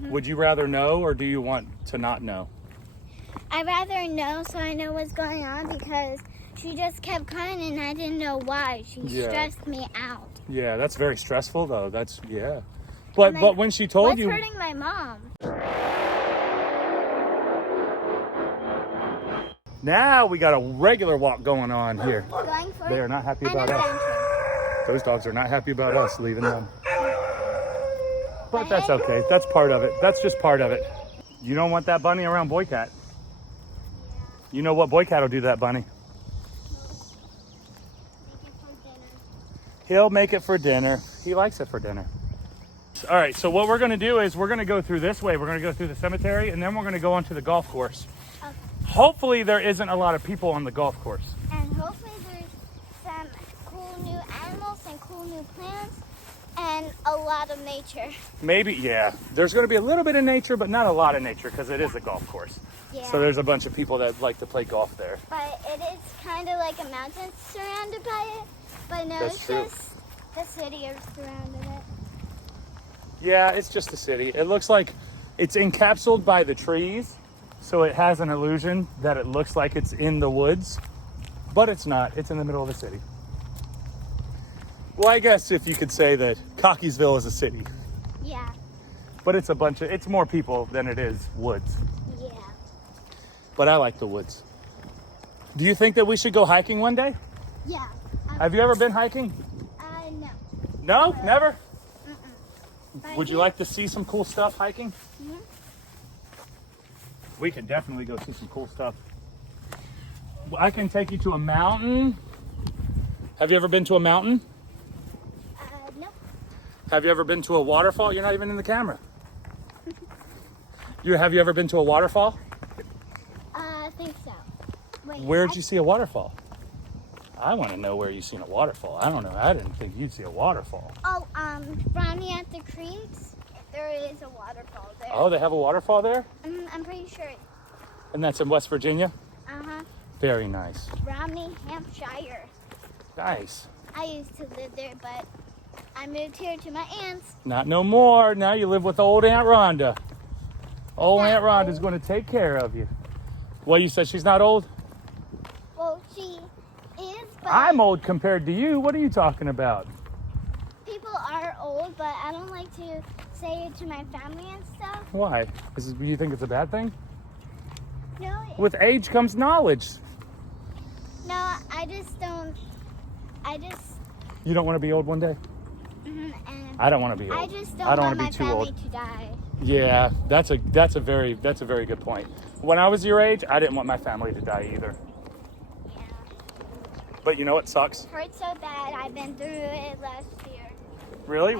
Would you rather know, or do you want to not know? I'd rather know so I know what's going on, because she just kept crying and I didn't know why. She stressed me out. Yeah, that's very stressful though. But when she told you... What's hurting my mom? Now we got a regular walk going on here. Going for They are not happy about us. Those dogs are not happy about us leaving them. But that's okay. That's part of it. That's just part of it. You don't want that bunny around Boycat. You know what Boycat will do to that bunny? He'll make it for dinner. He likes it for dinner. All right, so what we're going to do is we're going to go through this way. We're going to go through the cemetery, and then we're going to go onto the golf course. Okay. Hopefully there isn't a lot of people on the golf course. And hopefully there's some cool new animals and cool new plants and a lot of nature. Maybe, yeah. There's going to be a little bit of nature, but not a lot of nature, because it is a golf course. Yeah. So there's a bunch of people that like to play golf there. But it is kind of like a mountain surrounded by it. But no, That's it's true. just the city is surrounding it. Yeah, it's just a city. It looks like it's encapsulated by the trees, so it has an illusion that it looks like it's in the woods, but it's not. It's in the middle of the city. Well, I guess if you could say that Cockeysville is a city. Yeah. But it's more people than it is woods. Yeah. But I like the woods. Do you think that we should go hiking one day? Yeah. Have you ever been hiking? No. No? Never? But Would you like to see some cool stuff hiking? Mm-hmm. We can definitely go see some cool stuff. I can take you to a mountain. Have you ever been to a mountain? No. Have you ever been to a waterfall? You're not even in the camera. Have you ever been to a waterfall? I think so. Wait, Where'd you see a waterfall? I want to know where you've seen a waterfall. I don't know. I didn't think you'd see a waterfall. Oh, Brownie at the Creeks, there is a waterfall there. Oh, they have a waterfall there? I'm pretty sure. And that's in West Virginia? Uh-huh. Very nice. Brownie, Hampshire. Nice. I used to live there, but I moved here to my aunt's. Not no more. Now you live with old Aunt Rhonda. Old Aunt Rhonda's going to take care of you. Well, you said she's not old? Well, she is, but... I'm old compared to you. What are you talking about? People are old, but I don't like to say it to my family and stuff. Why? Do you think it's a bad thing? No. With age comes knowledge. No, I just don't... You don't want to be old one day? And I don't want to be old. I just don't want want to my be too family old. to die. Yeah, that's a very good point. When I was your age, I didn't want my family to die either. Yeah. But you know what sucks? It hurts so bad. I've been through it last year. Really?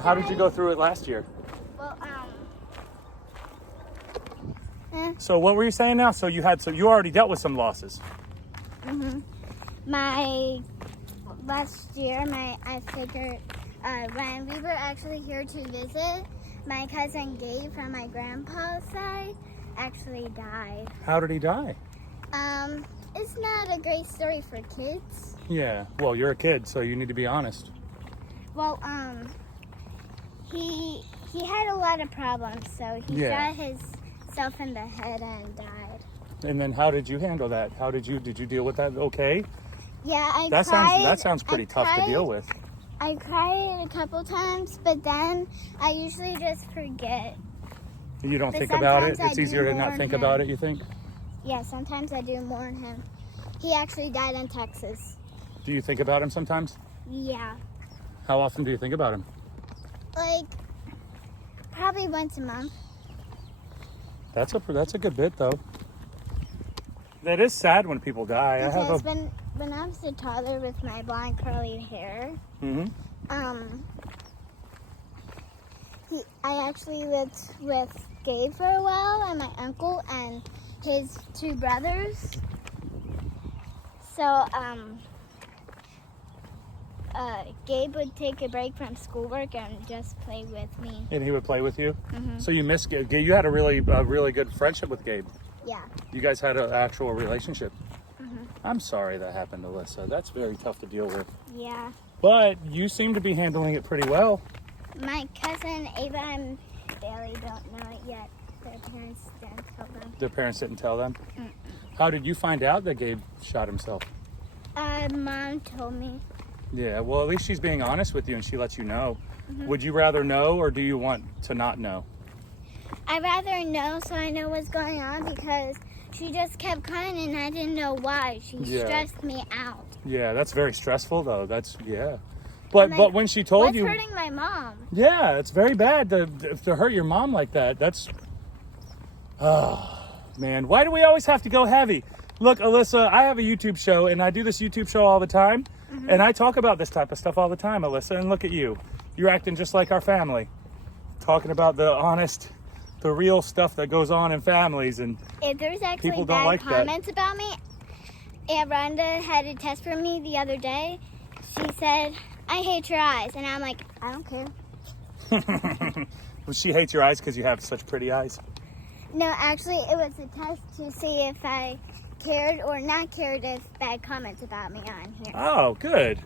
How did you go through it last year? Well, So what were you saying now? So you already dealt with some losses. Last year, I figured when we were actually here to visit, my cousin Gabe from my grandpa's side actually died. How did he die? It's not a great story for kids. Yeah. Well, you're a kid, so you need to be honest. Well, he had a lot of problems, so he shot himself in the head and died. And then how did you handle that? Did you deal with that okay? Yeah, I cried. That sounds pretty tough to deal with. I cried a couple times, but then I usually just forget. You don't think about it? It's easier to not think about it, you think? Yeah, sometimes I do mourn him. He actually died in Texas. Do you think about him sometimes? Yeah. How often do you think about him? Like, probably once a month. That's a good bit, though. That is sad when people die. Because when I was a toddler with my blonde curly hair, I actually lived with Gabe for a while and my uncle and his two brothers. So, Gabe would take a break from schoolwork and just play with me. And he would play with you? So you missed Gabe. You had a really good friendship with Gabe. Yeah. You guys had an actual relationship. I'm sorry that happened, Alyssa. That's very tough to deal with. Yeah. But you seem to be handling it pretty well. My cousin Ava Bailey don't know it yet. Their parents didn't tell them. Their parents didn't tell them? Mm-mm. How did you find out that Gabe shot himself? Mom told me. Yeah, well, at least she's being honest with you and she lets you know. Mm-hmm. Would you rather know or do you want to not know? I'd rather know so I know what's going on because she just kept crying and I didn't know why. She stressed me out. Yeah, that's very stressful though. But Like, but when she told what's you, hurting my mom? yeah, it's very bad to hurt your mom like that. That's, oh man, why do we always have to go heavy? Look, Alyssa, I have a YouTube show and I do this YouTube show all the time, and I talk about this type of stuff all the time, Alyssa. And look at you, you're acting just like our family, talking about the honest, the real stuff that goes on in families, and If there's actually people don't bad like that. comments about me, Aunt Rhonda had a test for me the other day. She said, I hate your eyes. And I'm like, I don't care. Well, she hates your eyes because you have such pretty eyes. No, actually, it was a test to see if I cared or not cared if bad comments about me on here. Oh, good.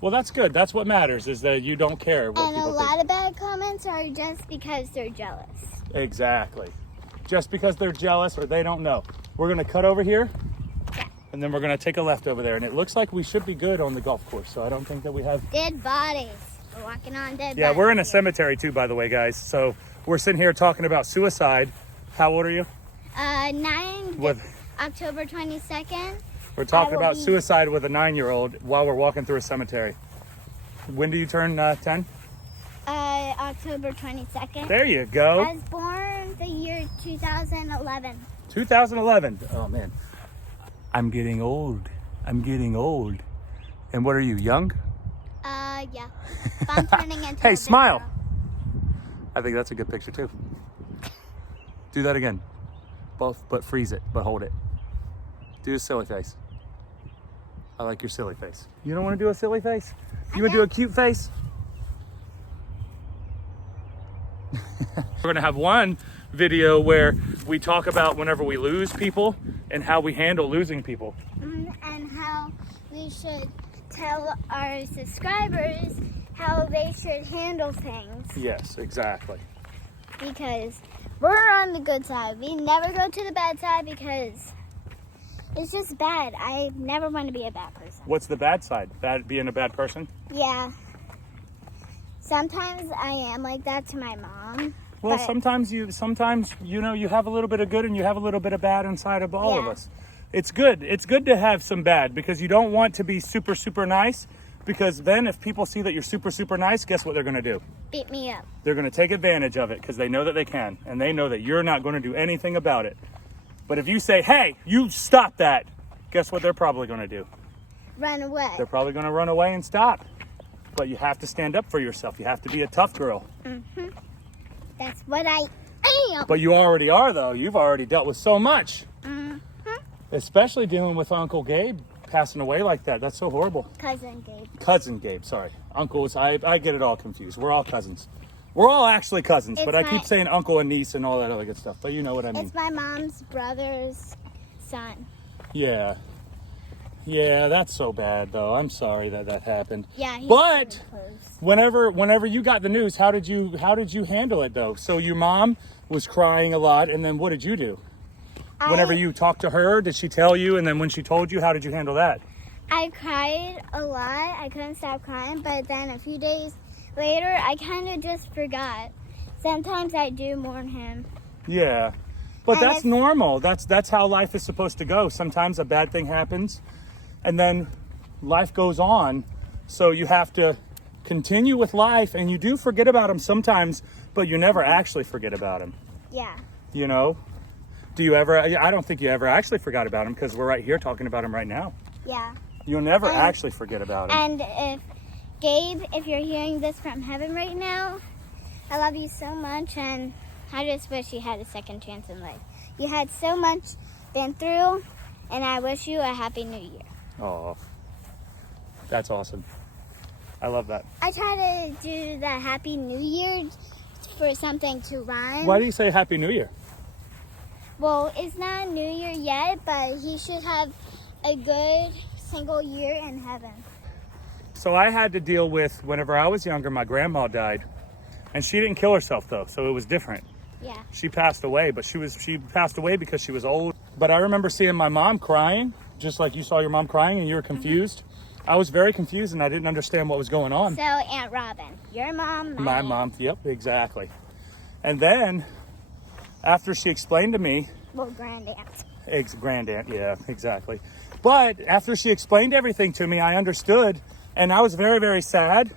Well, that's good. That's what matters, is that you don't care what And a people lot of bad comments are just because they're jealous. think. Exactly. Just because they're jealous or they don't know. We're going to cut over here, Yeah. and then we're going to take a left over there. And it looks like we should be good on the golf course, so I don't think that we have... Dead bodies. We're walking on dead Yeah, bodies. we're in a here. cemetery too, by the way, guys. So we're sitting here talking about suicide. How old are you? 9, With October 22nd. We're talking I will about be- suicide with a 9-year-old while we're walking through a cemetery. When do you turn 10? October 22nd. There you I go. was born the year 2011. 2011. Oh, man. I'm getting old. I'm getting old. And what are you, young? Yeah. But I'm turning into a Hey, big smile. girl. I think that's a good picture, too. Do that again. Both, but freeze it, but hold it. Do a silly face. I like your silly face. You don't want to do a silly face? You want to do a cute face? We're going to have one video where we talk about whenever we lose people and how we handle losing people. And how we should tell our subscribers how they should handle things. Yes, exactly. Because we're on the good side. We never go to the bad side because it's just bad. I never want to be a bad person. What's the bad side? Bad, being a bad person? Yeah. Sometimes I am like that to my mom. Well, but- sometimes you know, you have a little bit of good and you have a little bit of bad inside of all of Yeah. us. It's good. It's good to have some bad because you don't want to be super, super nice, because then if people see that you're super, super nice, guess what they're going to do? Beat me up. They're going to take advantage of it because they know that they can, and they know that you're not going to do anything about it. But if you say, hey, you stop that, guess what they're probably going to do? Run away. They're probably going to run away and stop. But you have to stand up for yourself. You have to be a tough girl. That's what I am. But you already are, though. You've already dealt with so much. Especially dealing with Uncle Gabe passing away like that. That's so horrible. Cousin Gabe. Cousin Gabe, sorry. Uncles, I get it all confused. We're all cousins. We're all actually cousins, It's but I keep my- saying uncle and niece and all that other good stuff. But you know what I mean. It's my mom's brother's son. Yeah. Yeah, that's so bad, though. I'm sorry that happened. Yeah, he's But really close. whenever you got the news, how did you handle it, though? So your mom was crying a lot, and then what did you do? Whenever you talked to her, did she tell you? And then when she told you, how did you handle that? I cried a lot. I couldn't stop crying, but then a few days later, I kind of just forgot. Sometimes I do mourn him. Yeah. But And that's it's- normal. That's how life is supposed to go. Sometimes a bad thing happens and then life goes on. So you have to continue with life, and you do forget about him sometimes, but you never actually forget about him. Yeah. You know? Do you ever? I don't think you ever actually forgot about him, because we're right here talking about him right now. Yeah. You'll never actually forget about him. And if Gabe, if you're hearing this from heaven right now, I love you so much, and I just wish you had a second chance in life. You had so much been through, and I wish you a happy new year. Oh, that's awesome. I love that. I try to do the happy new year for something to rhyme. Why do you say Happy New Year? Well, it's not New Year yet, but he should have a good single year in heaven. So I had to deal with, whenever I was younger, my grandma died. And she didn't kill herself though, so it was different. Yeah. She passed away, but she passed away because she was old. But I remember seeing my mom crying, just like you saw your mom crying and you were confused. I was very confused and I didn't understand what was going on. So Aunt Robin, your mom, My mom, yep, exactly. And then after she explained to me, well, grandaunt. Grandaunt, yeah, exactly. But after she explained everything to me, I understood, and I was very, very sad.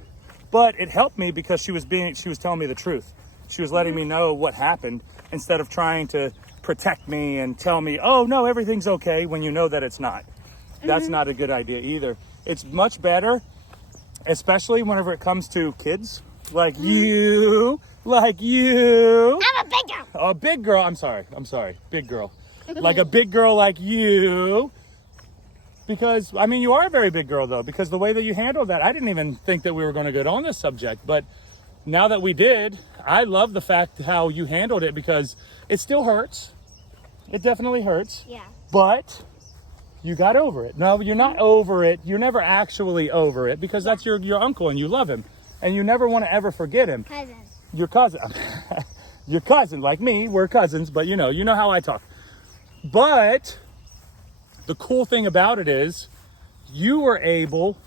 But it helped me because she was telling me the truth. She was letting me know what happened instead of trying to protect me and tell me, oh no, everything's okay, when you know that it's not. That's not a good idea either. It's much better, especially whenever it comes to kids like you. I'm a big girl. A big girl, I'm sorry, big girl. Like a big girl like you. Because, I mean, you are a very big girl though, because the way that you handled that, I didn't even think that we were going to get on this subject, but now that we did, I love the fact how you handled it, because it still hurts. It definitely hurts. Yeah. But you got over it. No, you're not over it. You're never actually over it, because that's your uncle and you love him. And you never want to ever forget him. Cousin. Your cousin. Your cousin, like me, we're cousins, but you know how I talk. But the cool thing about it is you were able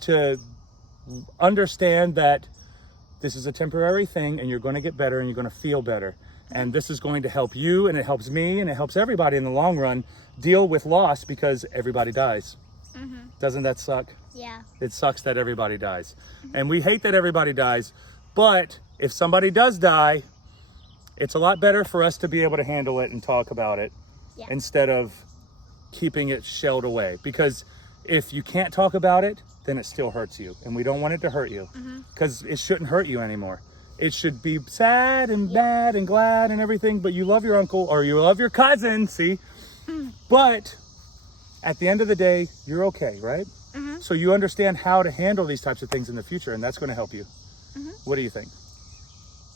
to understand that this is a temporary thing and you're going to get better and you're going to feel better. And this is going to help you, and it helps me, and it helps everybody in the long run deal with loss, because everybody dies. Doesn't that suck? Yeah. It sucks that everybody dies. And we hate that everybody dies. But if somebody does die, it's a lot better for us to be able to handle it and talk about it instead of keeping it shelled away. Because if you can't talk about it, then it still hurts you. And we don't want it to hurt you, because it shouldn't hurt you anymore. It should be sad and bad and glad and everything, but you love your uncle or you love your cousin, see? But at the end of the day, you're okay, right? So you understand how to handle these types of things in the future, and that's going to help you. What do you think?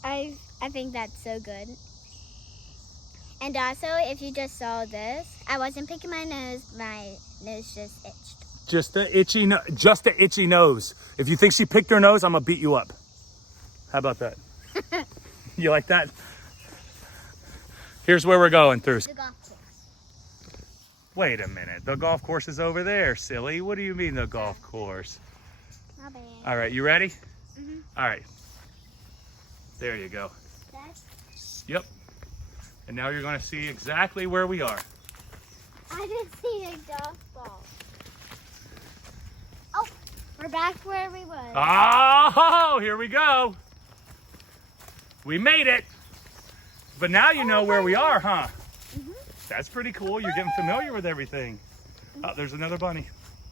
I think that's so good. And also, if you just saw this, I wasn't picking my nose just itched. Just the itchy nose. If you think she picked her nose, I'm gonna beat you up. How about that? You like that? Here's where we're going through. The golf course. Wait a minute. The golf course is over there, silly. What do you mean the golf course? My bad. All right, you ready? All right. There you go. That's... Yep. And now you're going to see exactly where we are. I didn't see a golf ball. Oh, we're back where we were. Oh, here we go. We made it. But now you know where we are, huh? That's pretty cool. You're getting familiar with everything. Oh, there's another bunny.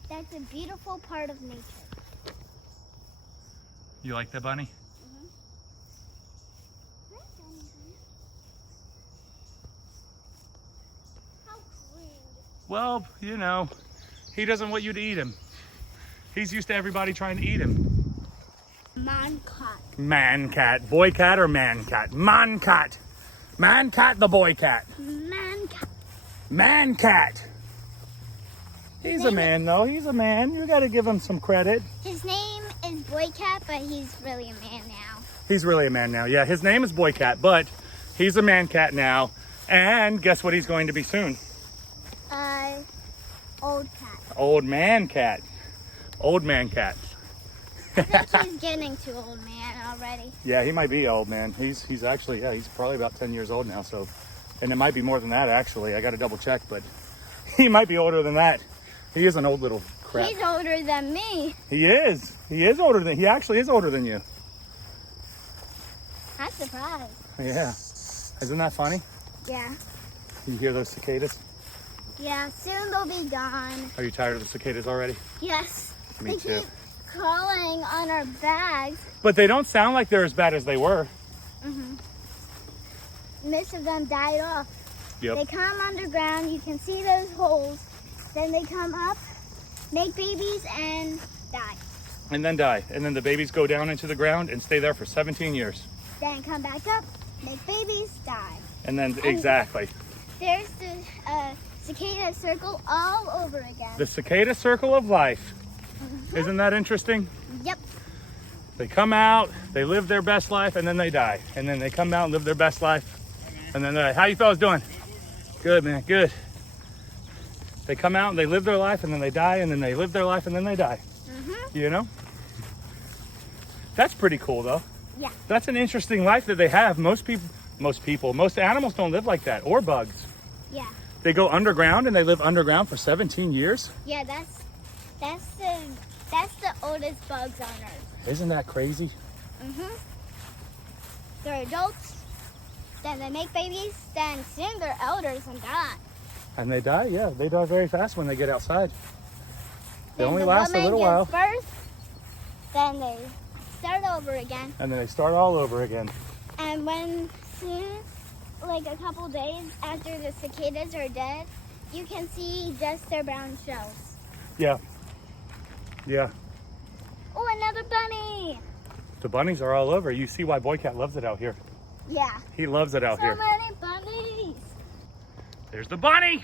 That's a beautiful part of nature. You like that bunny? Well, he doesn't want you to eat him. He's used to everybody trying to eat him. Man cat. Man cat. Boy cat or man cat? Man cat. Man cat, the boy cat. Man cat. Man cat. He's a man, though. He's a man. You got to give him some credit. His name is Boy Cat, but he's really a man now. He's really a man now. Yeah, his name is Boy Cat, but he's a man cat now. And guess what he's going to be soon? Old cat. Old man cat. Old man cat. I think he's getting to old man already. Yeah, he might be old man. He's actually, he's probably about 10 years old now. So, and it might be more than that actually. I got to double check, but he might be older than that. He is an old little crap. He's older than me. He is. He actually is older than you. I'm surprised. Yeah. Isn't that funny? Yeah. You hear those cicadas? Yeah, soon they'll be gone. Are you tired of the cicadas already? Yes. Me they too. Keep crawling on our bags. But they don't sound like they're as bad as they were. Most of them died off. Yep. They come underground. You can see those holes. Then they come up, make babies, and die. And then die. And then the babies go down into the ground and stay there for 17 years. Then come back up, make babies, die. And then, exactly. There's the cicada circle all over again. The cicada circle of life. Isn't that interesting? Yep. They come out, they live their best life, and then they die. And then they come out and live their best life, and then they're like, how you fellas doing? Good, man, good. They come out and they live their life, and then they die, and then they live their life, and then they die. You know? That's pretty cool, though. Yeah. That's an interesting life that they have. Most animals don't live like that, or bugs. Yeah. They go underground, and they live underground for 17 years. Yeah, that's the oldest bugs on Earth. Isn't that crazy? They're adults, then they make babies, then soon they're elders and die. And they die, yeah. They die very fast when they get outside. They Then only the last a woman little while. gives birth, then they start over again. And then they start all over again. And when soon, like a couple days after the cicadas are dead, you can see just their brown shells. Yeah. Yeah. Oh, another bunny! The bunnies are all over. You see why Boycat loves it out here. Yeah. He loves it out So here. many bunnies! There's the bunny.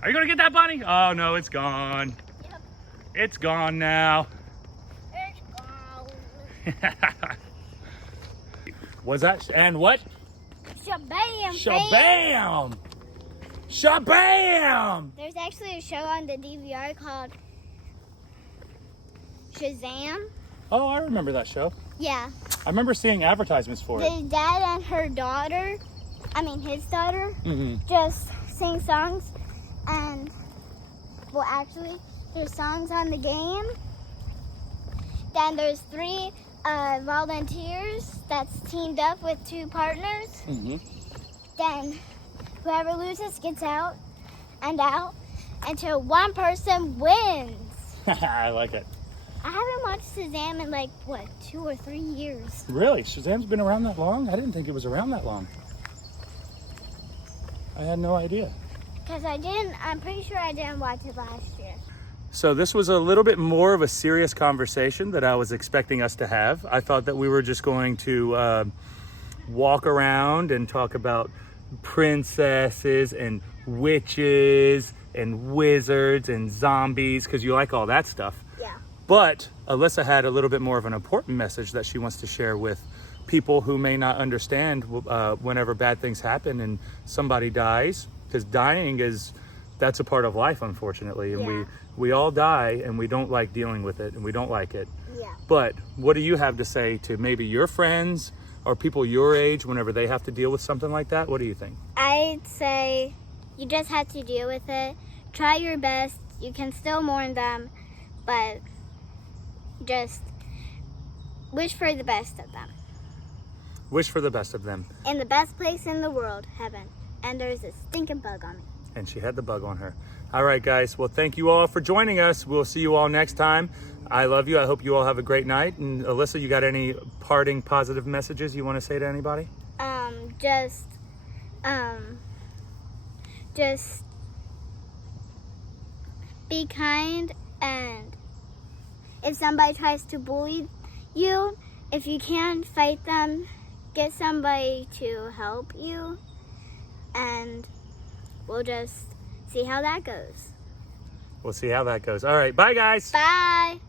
Are you gonna get that bunny? Oh no, it's gone. Yep. It's gone now. It's gone. Was that? And what? Shabam! Shabam! Shabam! There's actually a show on the DVR called Shazam. Oh, I remember that show. Yeah. I remember seeing advertisements for it. The dad and her daughter, his daughter, just sing songs. And, well, actually, there's songs on the game. Then there's 3 volunteers that's teamed up with 2 partners. Then whoever loses gets out until one person wins. I like it. I haven't watched Shazam in 2 or 3 years. Really? Shazam's been around that long? I didn't think it was around that long. I had no idea. Because I'm pretty sure I didn't watch it last year. So this was a little bit more of a serious conversation that I was expecting us to have. I thought that we were just going to walk around and talk about princesses and witches and wizards and zombies, because you like all that stuff. Yeah. But Alyssa had a little bit more of an important message that she wants to share with people who may not understand whenever bad things happen and somebody dies, because dying that's a part of life, unfortunately. And we all die, and we don't like dealing with it, and we don't like it. Yeah. But what do you have to say to maybe your friends or people your age whenever they have to deal with something like that? What do you think? I'd say you just have to deal with it. Try your best. You can still mourn them, but just wish for the best of them. Wish for the best of them. In the best place in the world, heaven. And there's a stinking bug on me. And she had the bug on her. All right, guys. Well, thank you all for joining us. We'll see you all next time. I love you. I hope you all have a great night. And Alyssa, you got any parting positive messages you want to say to anybody? Just be kind, and if somebody tries to bully you, if you can, fight them. Get somebody to help you, and we'll just see how that goes. We'll see how that goes. All right. Bye, guys. Bye.